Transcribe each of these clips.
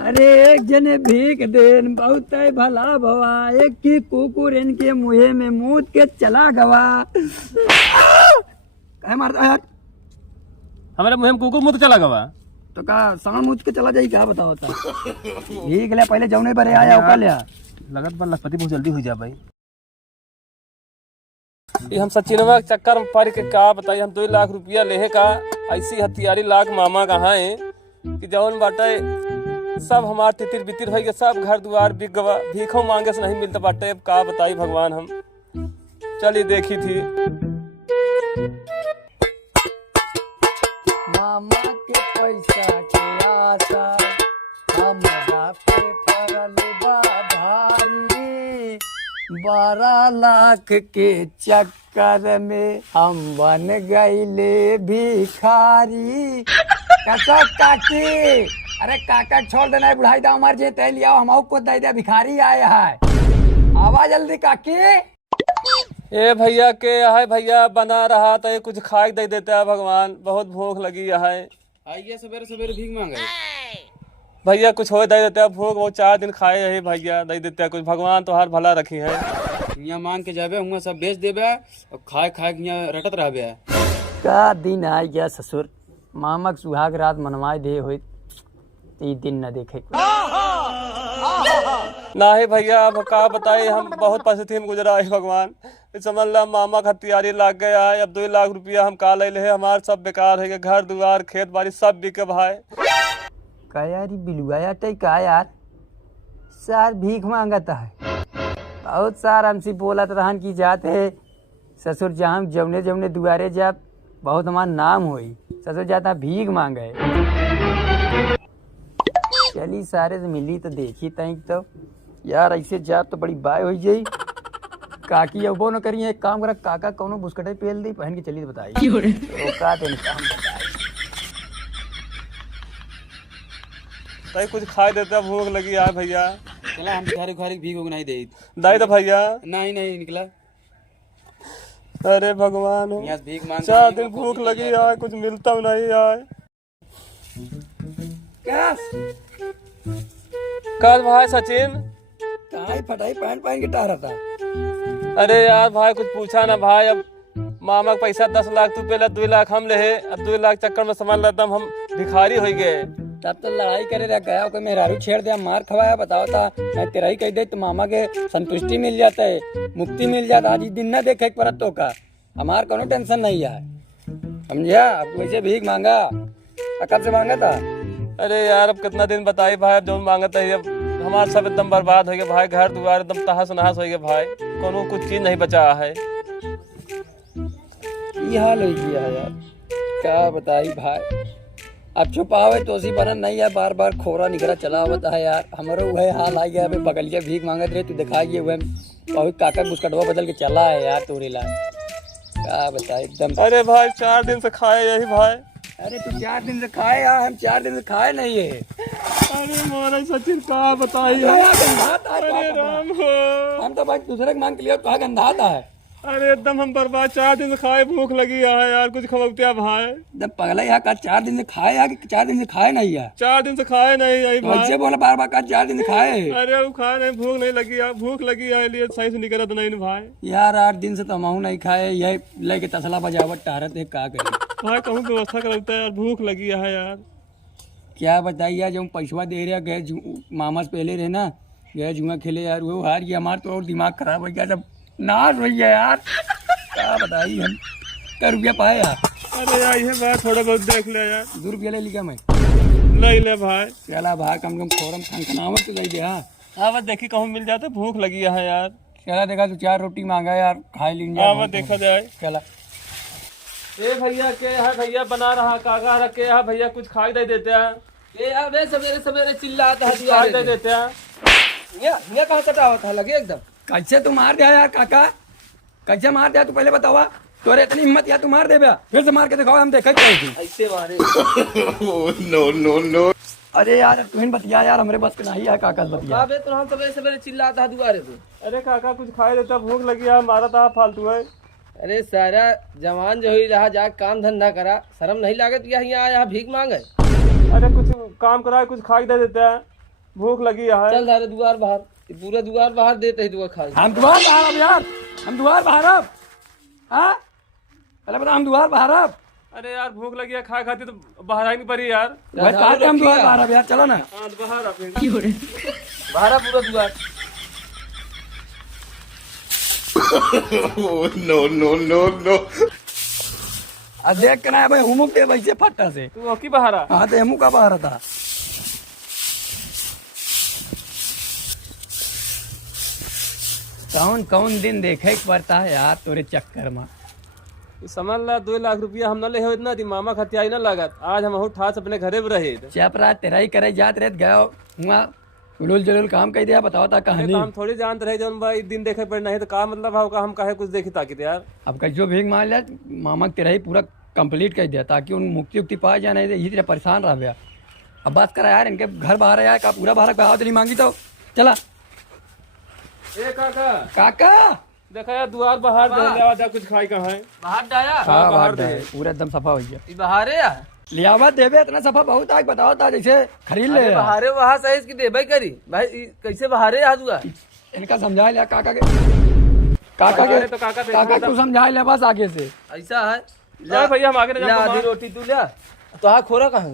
अरे एक जने भीख देन बहुत भला भवा, एक की कुकुर इनके मुहे में मूत के चला गवा। क्या मारता यार? हमारे मुँह में कुकुर मुँह चला गवा तो का सांड मूत के चला जाई, क्या बताओ था? भीख ले पहले जौने पर आया ओका लिया। लगत बा लखपति बहुत जल्दी हो जा भाई। ये हम सचिनवा के चक्कर में पड़ के क्या बताइए, हम 2 लाख रुपया लेहे का ऐसी हथियारी लाख मामा कहाँ है कि जौन बाटे सब हमार तितिर बितिर भाई के सब घर द्वार बिक गवा, भीखों मांगे से नहीं मिलता बाटे। अब का बताई भगवान, हम चली देखी थी मामा के पैसा के आशा हमरा पे पड़ल बा भारी, 12 लाख के चक्कर में हम बन गईले भिखारी। कैसा काकी? अरे काका छोड़ देना, बुढ़ाई दा हमार जे तय लिया हम को दे दे, भिखारी आया है। आवाज जल्दी काकी। ए भैया के है भैया बना रहा था, कुछ खाए दे देता है भगवान, बहुत भूख लगी है। आइए सवेरे सवेरे भीख मांगे भैया कुछ हो दे देता है, भूख वो 4 दिन खाए है भैया, दे देता है कुछ, भगवान तो हर भला रखी है। यहाँ मांग के जाबे हुआ सब बेच देबे और खाए खाए यहाँ रटत रहबे। का दिन आ गया ससुर, मामक सुहाग रात मनवाए दे हो, दिन न देखे। ना ही भैया अब का बताए, हम बहुत परिस्थिति में गुजरा है भगवान। समझ ला मामा का हथियारी लाग गया है, अब 2 लाख रुपया हम का ले हमार सब बेकार है, घर द्वार खेत बाड़ी सब बिके भाई। का यार बिलुआया टई का यार सार भीख मांगता है, बहुत सार हमसे बोलत रहन की जात है ससुर जहाँ जमने जमने दुआरे जा बहुत हमार नाम होई, ससुर जाता भीख मांगे। चली सारे से मिली तो देखी तई तो यार ऐसे जा तो बड़ी बाय हो जाई। काकी अबो न करिए, एक काम करा काका कौनो बुस्कटे पेल दी पहन के चली तो बताई तो का दिन काम ताई कुछ खाए देता, भूख लगी है भैया। चला हम भिखारी खारी भीख नहीं दे दाई तो भैया नहीं नहीं निकला। अरे भगवान यहाँ भीख मांग 4 दिन भूख लगी है, कुछ मिलता नहीं है। कल भाई सचिन कहाँ फटाई पैंट पहन के टहरा था। अरे यार भाई कुछ पूछा ना भाई, अब मामा का पैसा 10 लाख तू पहले 2 लाख हम ले, अब 2 लाख चक्कर में समझ लेता हम भिखारी हो गए। तब तो लड़ाई करे रह गया, कोई मेहरारू छेड़ दिया, मार खवाया, बताओ था मैं तेरा ही कह दे तो मामा के संतुष्टि मिल जाता है, मुक्ति मिल जाता। आज दिन ना देखे परत तो का हमार कोनो टेंशन नहीं है, समझिया। अब वैसे भीख मांगा, कब से मांगा था? अरे यार अब कितना दिन बताई भाई, अब जो मांगता है, अब हमारा सब एकदम बर्बाद हो गया भाई, घर द्वार एकदम तहस नहस हो गया भाई, कोनो कुछ चीज नहीं बचा है। ये हाल हो गया यार, क्या बताई भाई। अब छुपावे तो उसी बनन नहीं है, बार बार खोरा निकला चला होता है यार। हमारो वह हाल आ गया, बगलिया भीख मांगत रहे, तू दिखाइए वह बहुत काका बुस्कटवा बदल के चला है यार तोरे ला, क्या बताए एकदम। अरे भाई 4 दिन से खाए यही भाई। अरे तू 4 दिन से खाए यार, हम 4 दिन से खाए नहीं है। अरे मोरा सचिन का बताइए। अरे राम हो, हम तो भाई दूसरे के मांग के लिए कहा गंधाता है। अरे एकदम हम बर्बाद, 4 दिन से खाए, भूख लगी है यार, कुछ खवतिया भाई। जब पगला यहाँ का 4 दिन से खाए यार, 4 दिन से खाए नहीं है। 4 दिन से खाए नहीं यही भाई। बच्चे बोला बार बार का 4 दिन से खाए। अरे वो खाए नहीं, भूख नहीं लगी यार, भूख लगी है लिए सही से निकला तो नहीं भाई। यार 8 दिन से तो हम नहीं खाए, यही लेके तसला बजावट टहरत है, क्या करे भाई कहूँ व्यवस्था करता है यार, भूख लगी है यार। क्या बताइए, जो पैसा दे रहे गए मामा से पहले रहे ना, गए जुआ खेले यार, वो हार गया, हमारा तो और दिमाग खराब हो गया, जब नाश हो गया यार। क्या बताइए हम क्या रुपया पाए यार। अरे यार ये बात थोड़ा बहुत देख ले यार। 2 रुपया ले लिया मैं, ले ले भाई। चला भाई कम कम फोरम खनखनावट तो ले दे। हाँ बस देखी कहूँ मिल जाते, भूख लगी है यार। चला देखा तू 4 रोटी मांगा यार, खा लीजिए। हाँ बस देखा जाए। चला ए भैया के है, भैया बना रहा काका रखे है, भैया कुछ खाई दे देते हैं। ए अबे सवेरे सवेरे चिल्लाता है खाई दे देते हैं। ये कहाँ कटा हुआ था लगे एकदम। कैसे तू मार दिया यार काका, कैसे मार दिया तू पहले बतावा। तोरे इतनी हिम्मत या तू मार दे बे, फिर से मार के दिखाओ, हम देखे ऐसे मारे। No no no. अरे यार तुम बतिया यार, हमरे बस के नहीं है काका बतिया। अबे तो हम सवेरे सवेरे चिल्लाता है दुआरे पे। अरे काका कुछ खाई देता, भूख लगी है, मारा था फालतू है। अरे सारा जवान जो ही रहा जा काम धंधा करा, शर्म नहीं लागत यहाँ आया भीख मांगे। अरे कुछ काम करा, कुछ खाई दे देते हैं। भूख लगी है। चल धारे दुआर बाहर, पूरा दुआर बाहर देते ही दुआ खाए। हम दुआर बाहर अब यार, हम दुआर बाहर अब। हाँ पहले बता, हम दुआर बाहर अब। अरे यार भूख लगी है, खा खाती तो बाहर आई नहीं पड़ी यार। भाई कहा हम दुआर बाहर अब यार, चलो ना। हाँ तो बाहर आ फिर। बाहर आ पूरा दुआर। Oh, no, no, no, no. अब देख के ना भाई हुमुक दे वैसे फट्टा से। तू ओकी बाहर आ। हाँ तो हमू का बाहर था। कौन कौन दिन देखे पड़ता है यार तोरे चक्कर में। समझ ला 2 लाख रुपया हम न ले हो इतना, मामा खतियाई न लागत। आज हम ठास अपने घरे में रहे। चप रात तेरा ही करे जात रहत गया हुआ उलूल जलूल काम कह दिया, बताओ था कहानी। हम थोड़ी जानते रहे जौन भाई दिन देखे पर नहीं तो का मतलब है हम काहे कुछ देखी ताकि यार। अब कैसो भीख मार लिया, मामा तेरा ही पूरा कंप्लीट कर दिया ताकि उन मुक्ति उक्ति पाए जाए, नहीं तो इसी तरह परेशान रह गया। अब बात करा यार, इनके घर बाहर यार का पूरा बाहर का चली मांगी तो चला। ए काका काका देखा यार दुआर बाहर दे कुछ खाई कहाँ है। बाहर डाया हाँ बाहर दे पूरा एकदम सफा हो गया। बाहर है लियावा देवे इतना सफा बहुत आग बताओ था जैसे खरीद ले। बाहर वहाँ सही की देवे करी भाई, कैसे बाहर है हुआ। इनका समझा लिया काका के, काका के तो काका तू समझा लिया बस आगे से। ऐसा है ले भैया हम आगे ले आधी रोटी तू ले। तो हाँ खोरा कहाँ,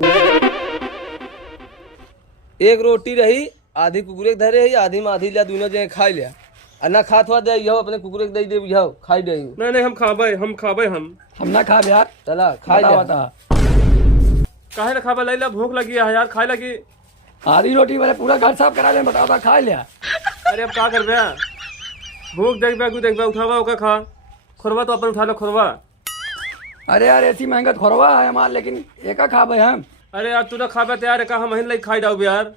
एक रोटी रही आधी कुकुरे के धरे है, आधी में आधी लिया, दोनों जगह खाई लिया। अन्ना खात हुआ दे यहो अपने कुकुरे के दे दे यहो खाई दे। नहीं हम खाबे हम ना खा यार, चला खाई लिया बता काहे ना खाबे लैला भूख लगी है यार, खाए लगी। आधी रोटी वाले पूरा घर साफ करा ले, बताओ था खा लिया। अरे अब का करबे, भूख देखबे उठावा ओका खा। खोरवा तो अपन उठा लो खोरवा। अरे यार ऐसी महंगा खोरवा है हमार, लेकिन एका खा भाई हम। अरे यार तू ना खाबे तो यार का हम हिन लाई खाई डाउ यार।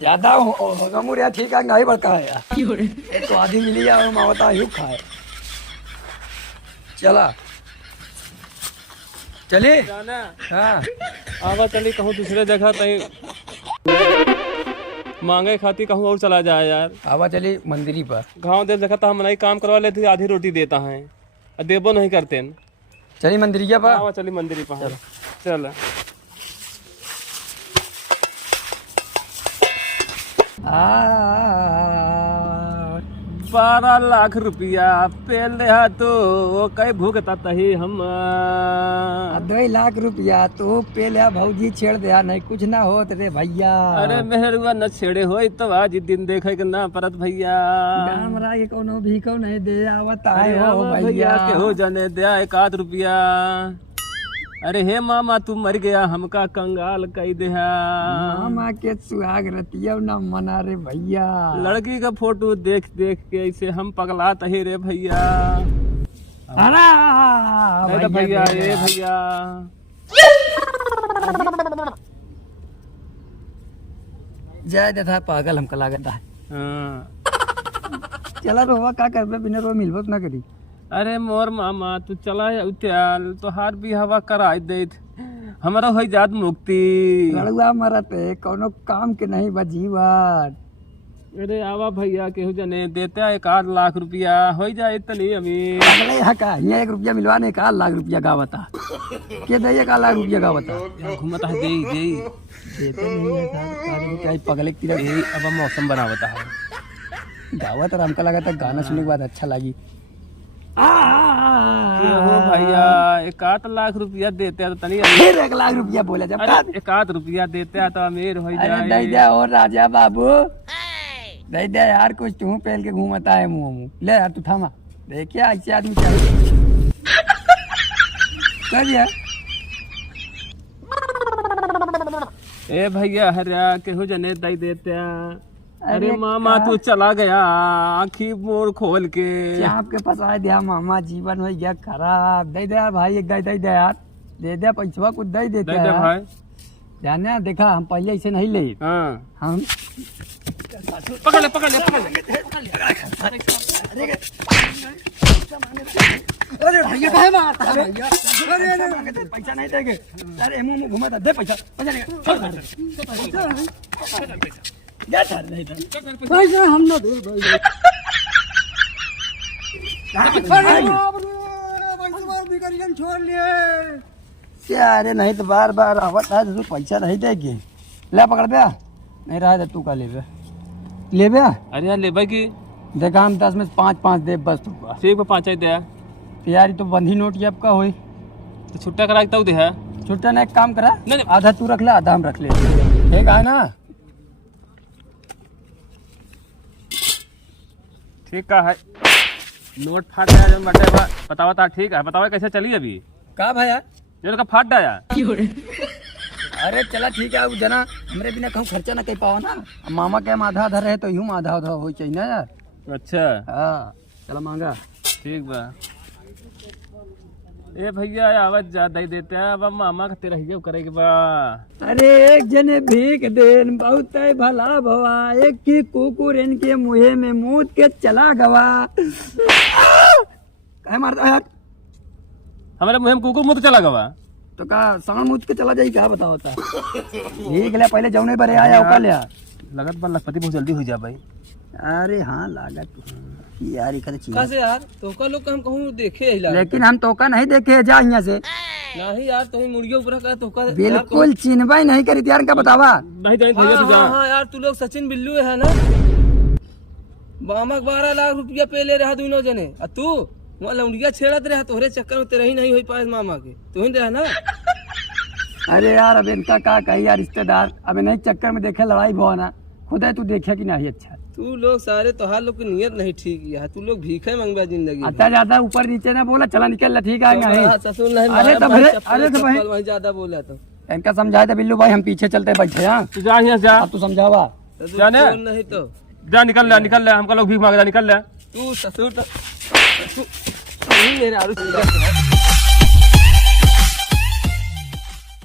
ज्यादा हो यार, ठीक है नहीं बड़का है यार। एक तो आधी मिली है और मावता यू खाए। चला चले जाना हाँ आवा चली कहूँ दूसरे जगह कहीं मांगे खाती कहूँ और चला जाए यार। आवा चली मंदिरी पर। गाँव दे देखा था हम नहीं काम करवा लेते, आधी रोटी देता है देबो नहीं करते। चली मंदिरिया पर। आवा चली मंदिर पर चल। 12 लाख रुपया पहले तो कई भुगता तही हम। 2 लाख रुपया तो पहले भौजी छेड़ दिया, नहीं कुछ ना होत रे भैया। अरे मेहरुआ न छेड़े हो तो आज दिन देखे के ना परत भैया। हमरा के कोनो भी को नहीं दे आवता है हो भैया के हो जाने दे 1 आध रुपया। अरे हे मामा तू मर गया हमका कंगाल कई दे। मामा के सुहाग रतिया न मना रे भैया। लड़की का फोटो देख देख के ऐसे हम पगला तहे रे भैया। अरे भैया ये भैया जय देता पागल हमका लागत है। चला रोवा का करबे, बिना रो मिलबो ना करी। अरे मोर मामा तू चला उत्याल तो हार भी हवा करा दे हमारा हो जात मुक्ति। लड़ुआ मरत है कोनो काम के नहीं बजीवन। अरे आवा भैया केहू जने देते 1 आध लाख रुपया हो जाए इतनी अमीर। अगले यहाँ का यहाँ 1 रुपया मिलवाने 1 आध लाख रुपया का बता के दे 1 आध लाख रुपया का बता। घूमता है दे देते नहीं है क्या पगले की तरह। अब मौसम बनावता है गावत और हमका लगा था गाना सुनने के बाद अच्छा लगी। हो भैया 1 आध लाख रुपया देते तो तनी फिर 1 लाख रुपया बोला जब। अरे 1 आध रुपया देते तो अमीर हो अरे जाए। दे दे और राजा बाबू दे दे यार, कुछ तू पहन के घूमता है मुँह ले यार। तू थामा देखिए ऐसे आदमी क्या ए भैया हरिया केहू जने दई देते। अरे मामा तू चला गया आखी मोड़ खोल के। आपके फंसा दिया मामा, जीवन हो गया खराब। दे दे यार भाई, एक दे दे यार, दे दे पैसा कुछ दे देते दे भाई। जाने देखा हम पहले ऐसे नहीं ले। हाँ हम पकड़ ले अरे भैया काहे मारता है भैया। अरे पैसा नहीं देंगे। अरे मुंह में घुमाता दे पैसा नहीं पैसा हम ना दे छोड़ लिए। अरे नहीं तो बार बार आवत है तो पैसा नहीं देगी। ले पकड़ बे नहीं रहा तू का लेबे अरे यार ले भाई की देखा हम 10 में से 5 दे बस तू सेब पे 5 दे यार तो बंधी नोट ये आपका होई तो छुट्टा करा के दे है छुट्टा ने एक काम करा नहीं। आधा तू रख ले आधा हम रख ले ठीक है ना। ठीक है नोट फाट गया जब बटे बतावा था ठीक है बतावा कैसे चली अभी का भाई यार जो का फाट गया अरे चला ठीक है अब जना हमरे बिना कहूँ खर्चा ना कर पाओ ना अब मामा के हम आधा आधा रहे तो यूं आधा आधा हो चाहिए ना यार। अच्छा हाँ चला मांगा ठीक बा ए भैया आवाज ज्यादा ही देते हैं अब मामा का तेरा ही करे के बा अरे एक जने भीख देन बहुत भला भवा एक की कुकुर इनके मुहे में मूत के चला गवा कहे मारता है यार हमारे मुँह में कुकुर मुँह चला गवा तो का सांड मूत के चला जाई क्या बताओ ता ठीक ले पहले जौने बरे आया ओका लिया लगत बा लखपति बहुत जल्दी हो जा भाई। अरे हाँ लागत यार इकरे चीज कैसे यार तो का लोग हम कहूँ देखे हिला लेकिन हम तोका नहीं देखे जा यहाँ से नहीं यार तो मुर्गियों ऊपर का तो का बिल्कुल चिन्हवा ही नहीं करी यार का बतावा नहीं जाए भैया तू जा हाँ यार तू लोग सचिन बिल्लू है ना मामा 12 लाख रुपया पे ले रहा दोनों जने और तू वहाँ लौंडिया छेड़त रहा तोहरे चक्कर में तेरा ही नहीं हो पाए मामा के तू ही रहा ना। अरे यार अब इनका का कही यार रिश्तेदार अब नहीं चक्कर में देखे लड़ाई भवाना खुद है तू देखे कि नहीं अच्छा तू लोग सारे तोहार लोग की नियत नहीं ठीक है तू लोग भीखे मंगवा जिंदगी अच्छा ज्यादा ऊपर नीचे ना बोला चला निकल ला ठीक है नहीं ससुर नहीं अरे तो भाई अरे तो भाई वही ज्यादा बोला तो इनका समझाए था बिल्लू भाई हम पीछे चलते बैठे हाँ तू जा यहाँ से जा अब तू समझावा जाने नहीं तो जा निकल ले हमको लोग भीख मांगे जा निकल ले तू ससुर तो तू नहीं मेरे आरू